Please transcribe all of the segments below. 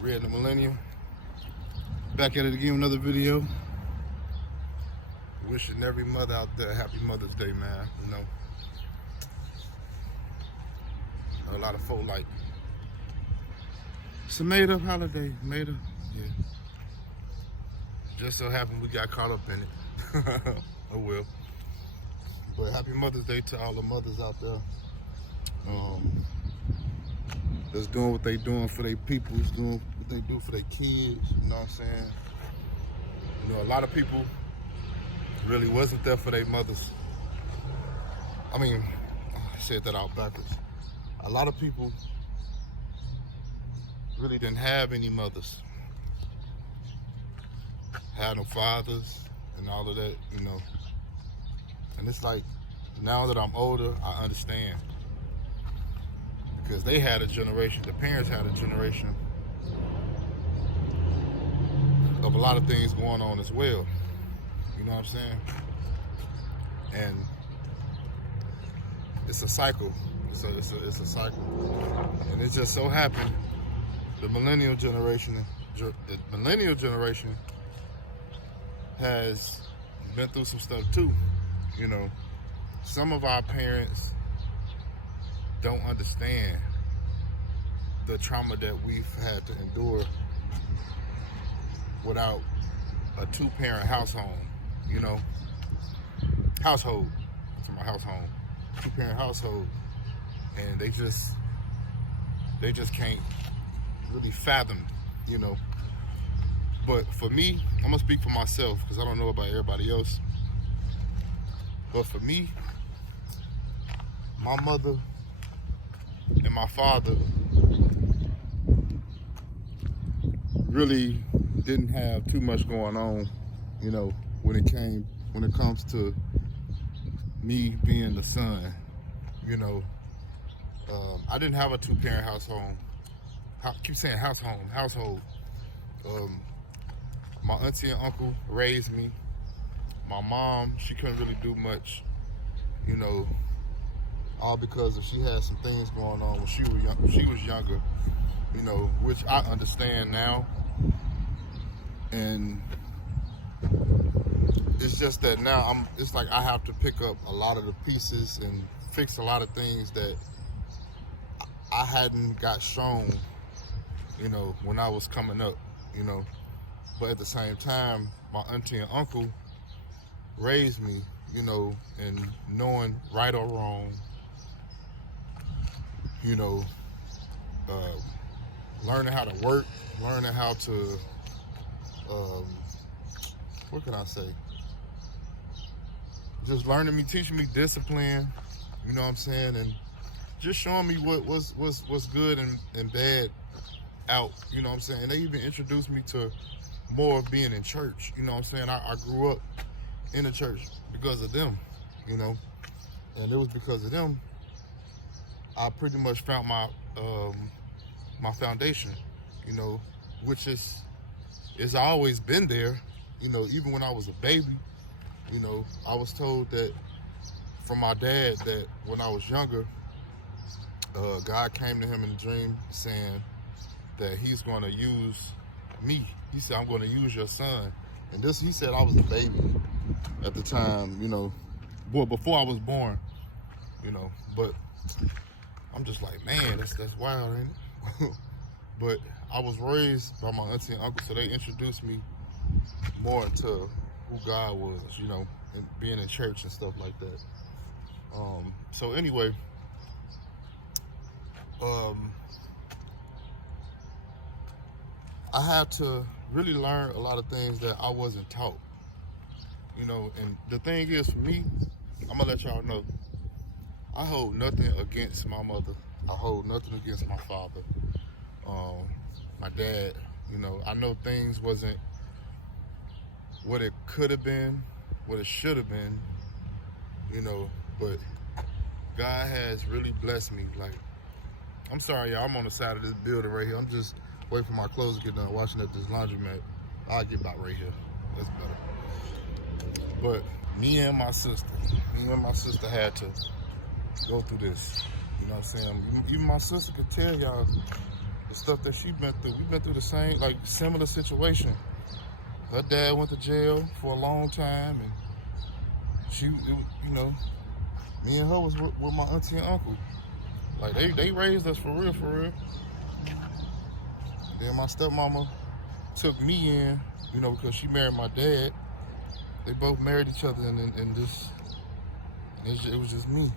Red the Millennial. Back at it again with another video. Wishing every mother out there happy Mother's Day, man. You know, a lot of folk like it's a made up holiday. Yeah. Just so happened we got caught up in it. Oh well. But happy Mother's Day to all the mothers out there. That's doing what they doing for their people, doing what they do for their kids, you know what I'm saying? You know, a lot of people really wasn't there for their mothers. I mean, I said that out backwards. A lot of people really didn't have any mothers. Had no fathers and all of that, you know. And it's like, now that I'm older, I understand. Because they had a generation, the parents had a generation of a lot of things going on as well. You know what I'm saying? And it's a cycle. It's a cycle. And it just so happened the millennial generation has been through some stuff too. You know, some of our parents don't understand the trauma that we've had to endure without a two-parent household, you know, household, from my household, two-parent household, and they just can't really fathom, you know. But for me, I'm gonna speak for myself because I don't know about everybody else. But for me, my mother and my father really didn't have too much going on, you know, when it comes to me being the son, you know. I didn't have a two-parent household. I keep saying household. My auntie and uncle raised me. My mom, she couldn't really do much, you know, all because she had some things going on when she was younger, you know, which I understand now. And it's just that now it's like I have to pick up a lot of the pieces and fix a lot of things that I hadn't got shown, you know, when I was coming up, you know. But at the same time, my auntie and uncle raised me, you know, and knowing right or wrong, you know, learning how to work, learning how to, what can I say? Just teaching me discipline, you know what I'm saying, and just showing me what's good and bad out, you know what I'm saying. And they even introduced me to more of being in church, you know what I'm saying. I grew up in the church because of them, you know, and it was because of them I pretty much found my my foundation, you know, which is always been there, you know. Even when I was a baby, you know, I was told that from my dad that when I was younger, God came to him in a dream saying that he's going to use me. He said, I'm going to use your son. And this, he said I was a baby at the time, you know, well, before I was born, you know. But I'm just like, man, that's wild, ain't it? But I was raised by my auntie and uncle, so they introduced me more into who God was, you know, and being in church and stuff like that. So anyway, I had to really learn a lot of things that I wasn't taught, you know. And the thing is, for me, I'm gonna let y'all know, I hold nothing against my mother. I hold nothing against my father, my dad. You know, I know things wasn't what it could have been, what it should have been, you know, but God has really blessed me. Like, I'm sorry, y'all, I'm on the side of this building right here. I'm just waiting for my clothes to get done, washing at this laundromat. I'll get about right here. That's better. But me and my sister had to go through this. You know what I'm saying? Even my sister could tell y'all the stuff that she been through. We've been through the same, like, similar situation. Her dad went to jail for a long time, and you know, me and her was with my auntie and uncle. Like, they raised us for real, for real. And then my stepmama took me in, you know, because she married my dad. They both married each other, and it was just me.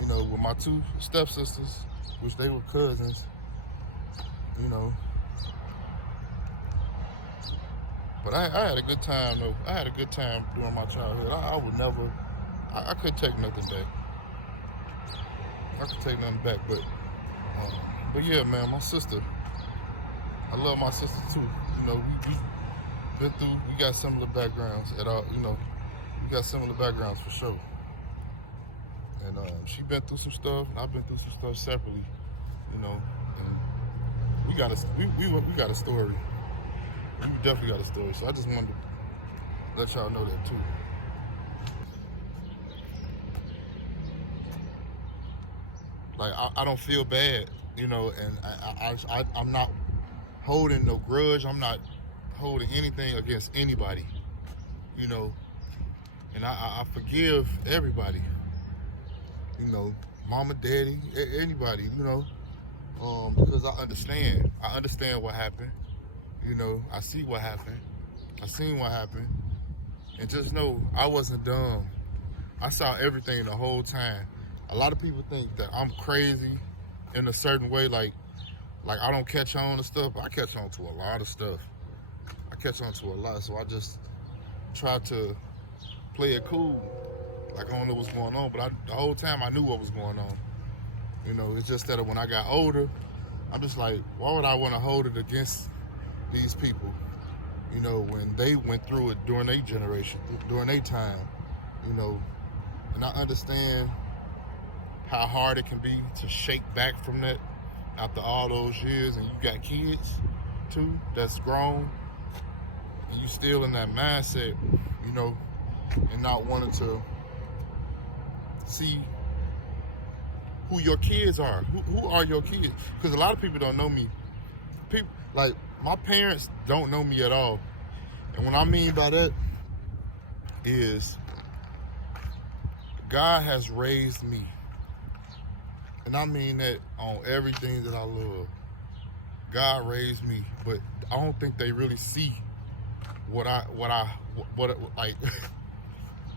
You know, with my two stepsisters, which they were cousins, you know. But I had a good time, though. I had a good time during my childhood. I would never, I couldn't take nothing back. I could take nothing back, but yeah, man, my sister, I love my sister too. You know, we been through, we got similar backgrounds at all, you know, we got similar backgrounds for sure. And she been through some stuff, and I've been through some stuff separately, you know, and we got a story. We definitely got a story, so I just wanted to let y'all know that too. Like, I don't feel bad, you know, and I'm not holding no grudge. I'm not holding anything against anybody, you know, and I forgive everybody, you know, mama, daddy, anybody, you know, because I understand what happened. You know, I see what happened. I seen what happened. And just know, I wasn't dumb. I saw everything the whole time. A lot of people think that I'm crazy in a certain way, like I don't catch on to stuff. I catch on to a lot of stuff. I catch on to a lot, so I just try to play it cool. Like, I don't know what's going on, but the whole time I knew what was going on. You know, it's just that when I got older, I'm just like, why would I want to hold it against these people, you know, when they went through it during their generation, during their time, you know. And I understand how hard it can be to shake back from that after all those years, and you got kids too that's grown, and you still in that mindset, you know, and not wanting to see who your kids are. Who are your kids? Because a lot of people don't know me. People, like, my parents don't know me at all. And what I mean by that is God has raised me. And I mean that on everything that I love. God raised me, but I don't think they really see what like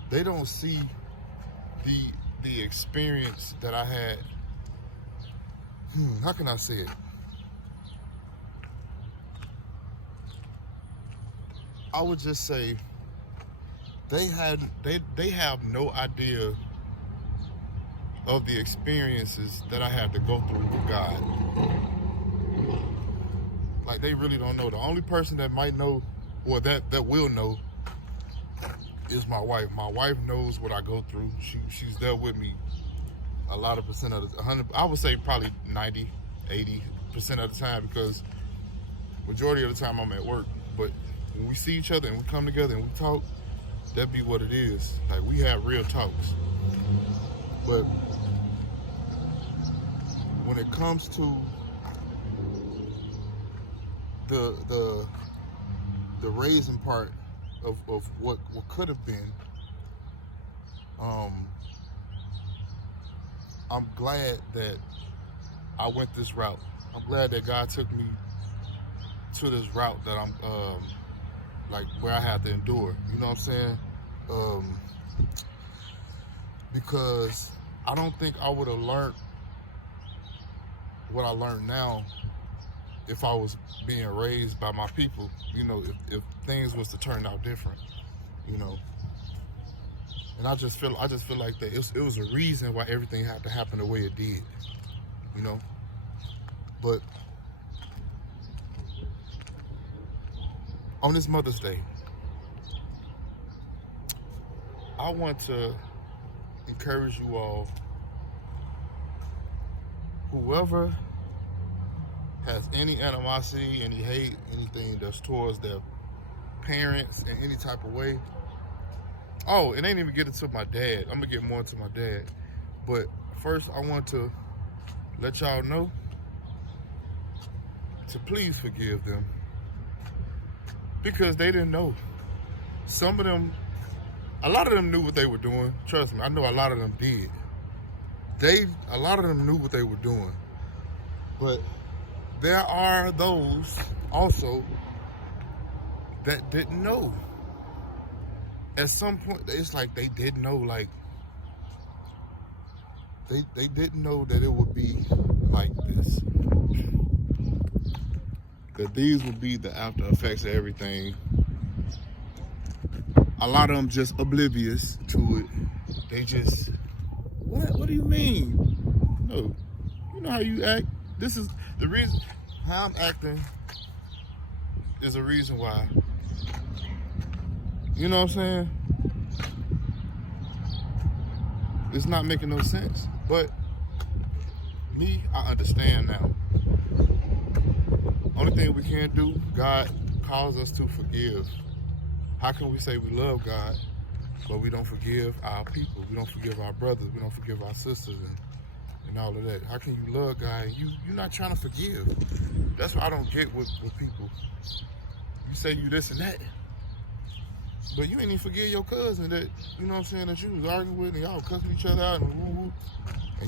they don't see the experience that I had. How can I say it? I would just say they have no idea of the experiences that I had to go through with God. Like, they really don't know. The only person that might know, or that will know, is my wife. My wife knows what I go through. She's there with me a lot of percent of the 100. I would say probably 90, 80% of the time, because majority of the time I'm at work. But when we see each other and we come together and we talk, that be what it is. Like, we have real talks. But when it comes to the raising part of what could have been, I'm glad that I went this route. I'm glad that God took me to this route that I'm like, where I have to endure. You know what I'm saying? Because I don't think I would have learned what I learned now if I was being raised by my people. You know, if things was to turn out different, you know. And I just feel like that it was a reason why everything had to happen the way it did, you know. But on this Mother's Day, I want to encourage you all, whoever has any animosity, any hate, anything that's towards their parents in any type of way. Oh, it ain't even getting to my dad. I'm gonna get more into my dad. But first, I want to let y'all know to please forgive them because they didn't know. Some of them, a lot of them knew what they were doing. Trust me, I know a lot of them did. A lot of them knew what they were doing. But there are those also that didn't know. At some point, it's like they didn't know, like, they didn't know that it would be like this. That these would be the after effects of everything. A lot of them just oblivious to it. They just, what do you mean? No, you know how you act. This is the reason how I'm acting is a reason why. You know what I'm saying? It's not making no sense. But me, I understand now. Only thing we can't do, God calls us to forgive. How can we say we love God, but we don't forgive our people? We don't forgive our brothers. We don't forgive our sisters and all of that. How can you love God and you're not trying to forgive? That's what I don't get with people. You say you this and that, but you ain't even forgive your cousin that, you know what I'm saying, that you was arguing with and y'all cussing each other out and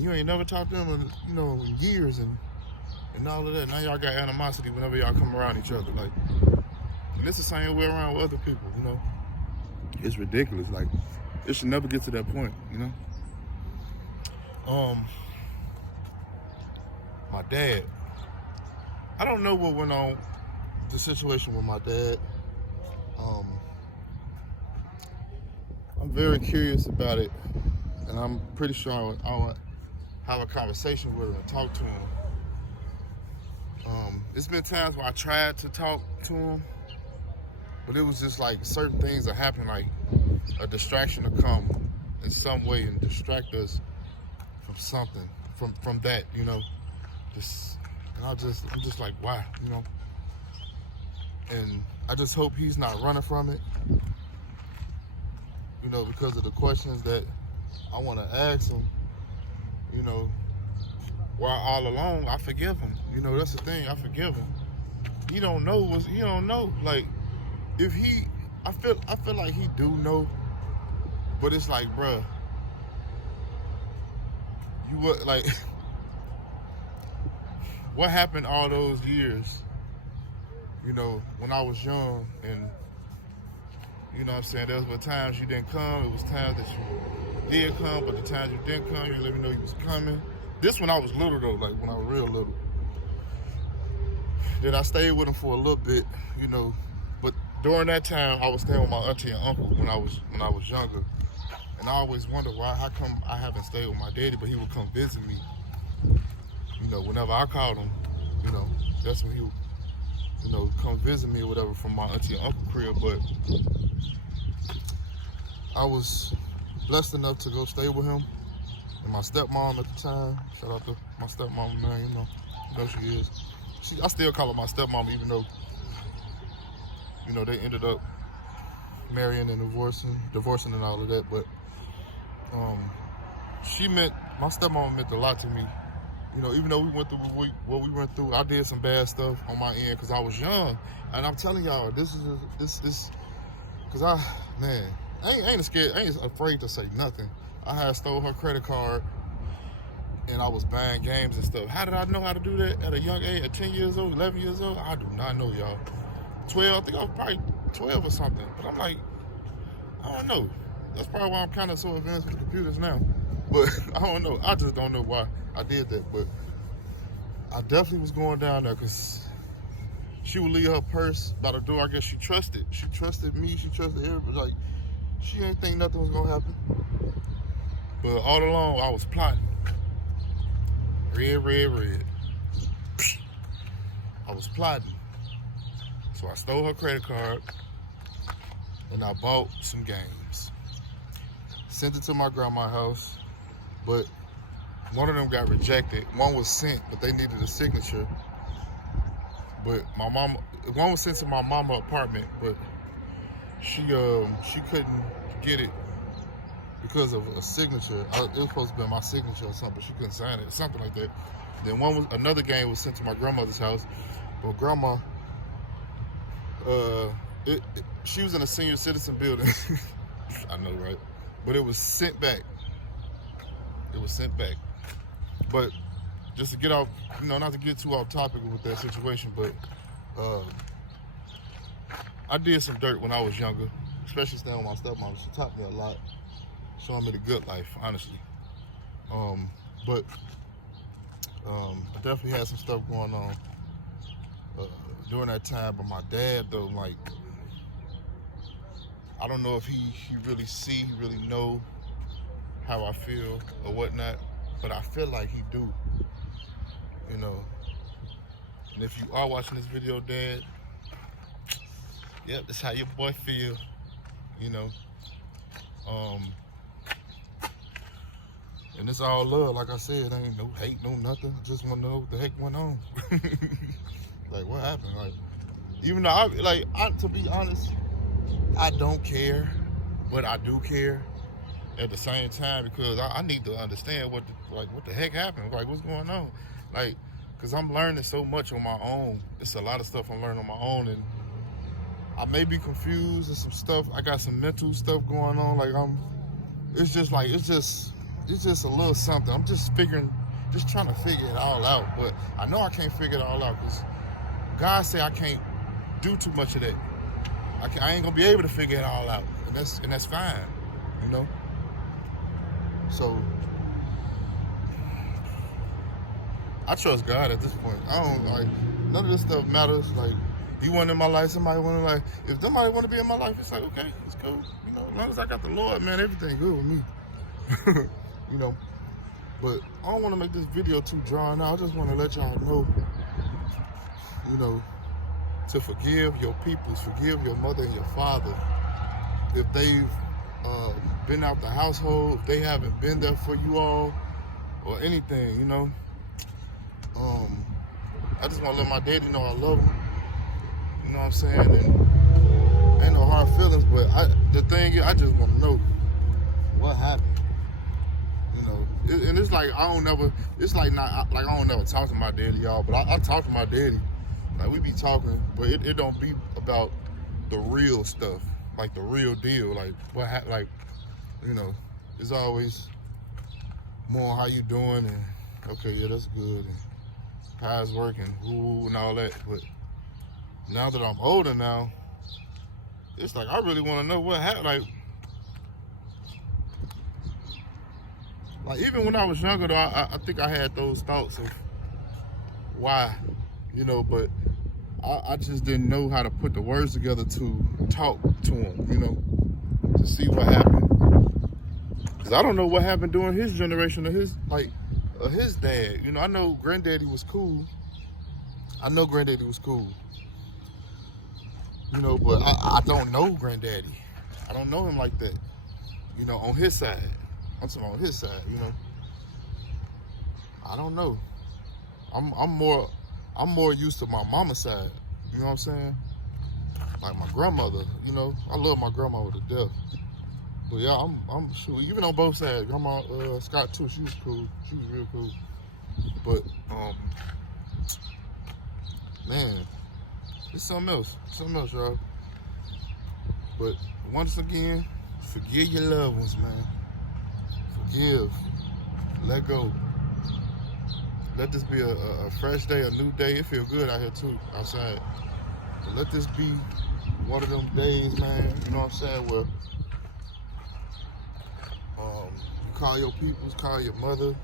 you ain't never talked to them in years and all of that. Now y'all got animosity whenever y'all come around each other. Like, and it's the same way around with other people, you know. It's ridiculous. Like, it should never get to that point, you know. My dad. I don't know what went on, the situation with my dad. I'm very curious about it, and I'm pretty sure I want to have a conversation with him and talk to him. It's been times where I tried to talk to him, but it was just like certain things are happening, like a distraction to come in some way and distract us from something, from that, you know. And I'm just like, why, you know? And I just hope he's not running from it, you know, because of the questions that I want to ask him, you know. While all along, I forgive him. You know, that's the thing. I forgive him. He don't know. Like, if I feel like he do know, but it's like, bruh, you what, like, what happened all those years? You know, when I was young, and you know what I'm saying, there was times you didn't come. It was times that you did come, but the times you didn't come, you didn't let me know you was coming. This when I was little though, like when I was real little. Then I stayed with him for a little bit, you know. But during that time, I was staying with my auntie and uncle when I was younger. And I always wondered how come I haven't stayed with my daddy, but he would come visit me. You know, whenever I called him, you know, that's when he would, you know, come visit me or whatever from my auntie and uncle crib. But I was blessed enough to go stay with him. And my stepmom at the time, shout out to my stepmom, man, you know she is. I still call her my stepmom, even though, you know, they ended up marrying and divorcing and all of that. But my stepmom meant a lot to me. You know, even though we went through what we went through, I did some bad stuff on my end because I was young. And I'm telling y'all, this, because I ain't scared, I ain't afraid to say nothing. I had stole her credit card and I was buying games and stuff. How did I know how to do that at a young age, at 10 years old, 11 years old? I do not know, y'all. 12, I think I was probably 12 or something. But I'm like, I don't know. That's probably why I'm kind of so advanced with the computers now. But I don't know. I just don't know why I did that. But I definitely was going down there because she would leave her purse by the door. I guess she trusted. She trusted me. She trusted everybody. Like, she didn't think nothing was going to happen. But all along, I was plotting. Red. I was plotting. So I stole her credit card and I bought some games. Sent it to my grandma's house, but one of them got rejected. One was sent, but they needed a signature. But one was sent to my mama's apartment, but she couldn't get it because of a signature. It was supposed to be my signature or something, but she couldn't sign it, something like that. Then another game was sent to my grandmother's house, But grandma, she was in a senior citizen building. I know, right? But it was sent back. It was sent back. But just to get off, not to get too off topic with that situation, but I did some dirt when I was younger, especially staying with my stepmom. She taught me a lot, showing me the good life, honestly. But I definitely had some stuff going on during that time. But my dad, though, like, I don't know if he really know how I feel or whatnot, but I feel like he do, And if you are watching this video, Dad, yep, that's how your boy feel, And it's all love, like I said. Ain't no hate, no nothing. I just want to know what the heck went on. Like, what happened? Like, even though to be honest, I don't care, but I do care at the same time, because I need to understand what the heck happened. Like, what's going on? Like, because I'm learning so much on my own. It's a lot of stuff I'm learning on my own, and I may be confused and some stuff. I got some mental stuff going on. Like, it's just a little something. I'm just trying to figure it all out. But I know I can't figure it all out, because God said I can't do too much of that. I ain't gonna be able to figure it all out, and that's fine, So I trust God at this point. I don't none of this stuff matters. Like, he wasn't in my life, somebody wasn't in my life. If somebody want to be in my life, it's like, okay, it's cool. As long as I got the Lord, man, everything good with me. But I don't want to make this video too drawn out. I just want to let y'all know, to forgive your peoples, forgive your mother and your father if they've been out the household, if they haven't been there for you all or anything, I just want to let my daddy know I love him. You know what I'm saying? And ain't no hard feelings, but the thing is, I just want to know what happened. And it's like I don't never talk to my daddy, y'all, but I talk to my daddy. Like, we be talking, but it don't be about the real stuff, like the real deal. Like, what happened? It's always more how you doing, and okay, yeah, that's good, and how's working, ooh, and all that. But now that I'm older now, it's like I really want to know what happened. Like, even when I was younger, though, I think I had those thoughts of why, but I just didn't know how to put the words together to talk to him, to see what happened. Because I don't know what happened during his generation of his dad. I know granddaddy was cool. But I don't know granddaddy. I don't know him like that, on his side. I'm talking on his side, I don't know. I'm more used to my mama's side. You know what I'm saying? Like my grandmother, I love my grandmother to death. But yeah, I'm sure, even on both sides. Grandma Scott too, she was cool. She was real cool. But man, it's something else. Y'all. But once again, forgive your loved ones, man. Forgive. Let go. Let this be a fresh day, a new day. It feels good out here too, outside. But let this be one of them days, man, you know what I'm saying, where you call your peoples, call your mother,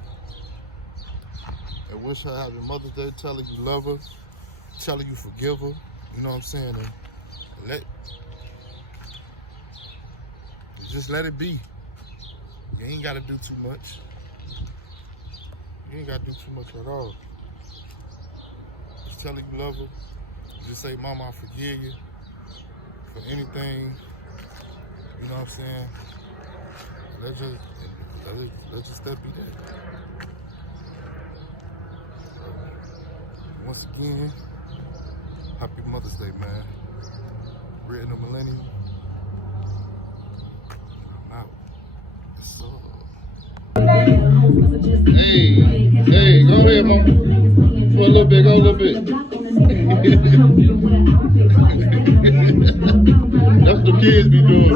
and wish her happy Mother's Day, tell her you love her, tell her you forgive her, you know what I'm saying, and just let it be. You ain't gotta do too much. You ain't gotta do too much at all. Just tell her you love her. Just say, Mama, I forgive you for anything. You know what I'm saying? Let's just that be that. Once again, happy Mother's Day, man. Written a Millennial. I'm out. So. Hey, go ahead, Mama. For a little bit, go a little bit. That's what the kids be doing.